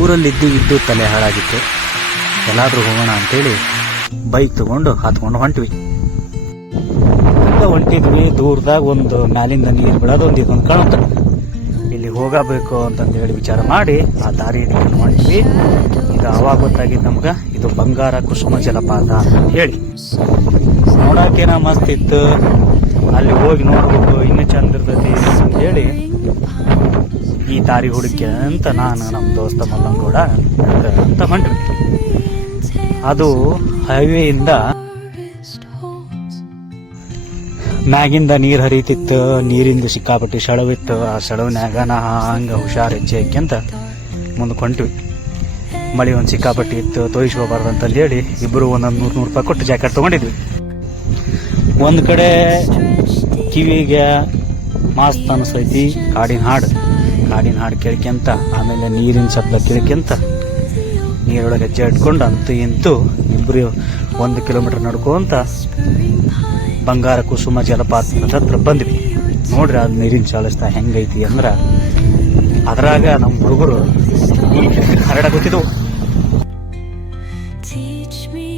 ಊರಲ್ಲಿ ಇದ್ದು ತಲೆ ಹಾಳಾಗಿತ್ತು. ಎಲ್ಲಾದರೂ ಹೋಗೋಣ ಅಂತೇಳಿ ಬೈಕ್ ತಗೊಂಡು ಹತ್ಕೊಂಡು ಹೊಂಟ್ವಿ. ಹೊಂಟಿದ್ವಿ, ದೂರದಾಗ ಒಂದು ಮ್ಯಾಲಿಂದ ನೀರು ಬಿಡೋದು ಒಂದು ಇದೊಂದು ಕಾಣುತ್ತೆ. ಇಲ್ಲಿ ಹೋಗಬೇಕು ಅಂತಂದು ಹೇಳಿ ವಿಚಾರ ಮಾಡಿ, ಆ ದಾರಿ ಹೊಂಟ್ವಿ ಈಗ ಅವಾಗ ಗೊತ್ತಾಗಿದ್ದು ನಮ್ಗೆ ಇದು ಬಂಗಾರ ಕುಸುಮ ಜಲಪಾತ ಅಂತ ಹೇಳಿ. ನೋಡಕ್ಕೇನ ಮಸ್ತ್ ಇತ್ತು. ಅಲ್ಲಿ ಹೋಗಿ ನೋಡ್ಬೇಕು ಇನ್ನೂ ಚಂದ ಇರ್ತೈತಿ ಅಂತ ಹೇಳಿ ದಾರಿ ಹುಡುಕಿ ಅಂತ ನಾನು ನಮ್ಮ ದೋಸ್ತ ಮಲ್ಲಂಗೌಡ ಅಂತ ಹೊಂಟ್ವಿ ಅದು ಹೈವೇಯಿಂದ ಮ್ಯಾಗಿಂದ ನೀರು ಹರಿತಿತ್ತು, ನೀರಿಂದ ಸಿಕ್ಕಾಪಟ್ಟಿ ಸೆಳವಿತ್ತು ಆ ಸೆಳವಿನ್ಯಾಗ ನಾ ಹಂಗೆ ಹುಷಾರು ಹೆಜ್ಜೆ ಹಾಕ್ಯಂತ ಮುಂದಕ್ಕೆ ಹೊಂಟ್ವಿ ಮಳೆ ಒಂದು ಸಿಕ್ಕಾಪಟ್ಟಿ ಇತ್ತು ತೋರಿಸ್ಕೋಬಾರ್ದು ಅಂತಂದು ಹೇಳಿ ಇಬ್ಬರು ಒಂದೊಂದು ನೂರು ನೂರು ರೂಪಾಯಿ ಕೊಟ್ಟು ಜಾಕೆಟ್ ತೊಗೊಂಡಿದ್ವಿ. ಒಂದು ಕಡೆ ಕಿವಿಗೆ ಮಾಸ್ತ್ ಅನಿಸ್ತೈತಿ ಕಾಡಿನ ಹಾಡು. ಕಾಡಿನ ಹಾಡು ಕೇಳ್ಕೊಂತ, ಆಮೇಲೆ ನೀರಿನ ಶಬ್ದ ಕೇಳ್ಕೊಂತ, ನೀರೊಳಗೆ ಹೆಜ್ಜೆ ಇಟ್ಕೊಂಡು ಅಂತೂ ಇಂತೂ ಇಬ್ಬರು ಒಂದು ಕಿಲೋಮೀಟರ್ ನಡ್ಕೊಂತ ಬಂಗಾರ ಕುಸುಮ ಜಲಪಾತದ ಹತ್ರ ಬಂದ್ವಿ. ನೋಡ್ರಿ ಅದು ನೀರಿನ ಚಾಲಿಸ್ತಾ ಹೆಂಗೈತಿ ಅಂದ್ರೆ ಅದ್ರಾಗ ನಮ್ಮ ಹುಡುಗರು ಹರಡ ಗೊತ್ತಿದ್ವು Teach me